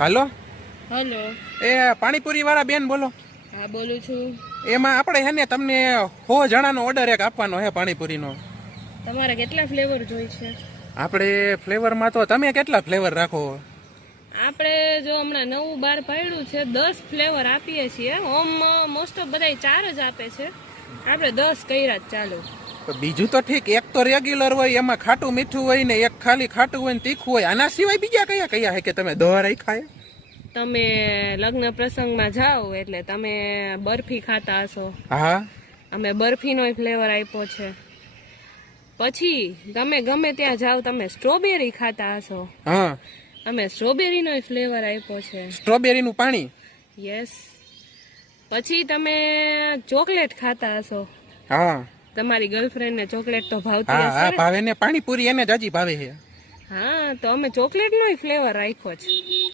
હાલો hello. એ પાણીપુરી વાળા બેન બોલો? હા બોલું છું. એમાં આપણે હે ને તમને 100 જણાનો ઓર્ડર એક આપવાનો હે પાણીપુરીનો. તમારે કેટલા ફ્લેવર જોઈ છે? આપણે ફ્લેવરમાં તો તમે કેટલા ફ્લેવર રાખો? આપણે જો હમણાં નવું બાર પાડ્યું છે, 10 ફ્લેવર આપીએ છીએ. હોમ મોસ્ટ ઓફ બધા 4 જ આપે છે, આપણે 10 કર્યા જ ચાલુ. તો બીજું તો ઠીક, એક તો રેગ્યુલર હોય, એમાં ખાટું મીઠું હોય ને એક ખાલી ખાટું હોય ને તીખું હોય. આના સિવાય બીજા કયા કયા હે કે તમે દવા રાખ્યા? તમે લગ્ન પ્રસંગમાં જાઓ એટલે તમે બરફી ખાતા હશો. હા, અમે બરફીનો ફ્લેવર આપ્યો છે. પછી તમે ગમે ત્યાં જાઓ તમે સ્ટ્રોબેરી ખાતા હશો, હા, અમે સ્ટ્રોબેરીનો ફ્લેવર આપ્યો છે. સ્ટ્રોબેરીનું પાણી. યસ. પછી તમે ચોકલેટ ખાતા હશો, હા તમારી ગર્લફ્રેન્ડને ચોકલેટ તો ભાવતી હા હા, હશે. ભાવે ને પાણીપુરી એને જ હજી ભાવે છે. હા, તો અમે ચોકલેટનો ફ્લેવર રાખ્યો છે.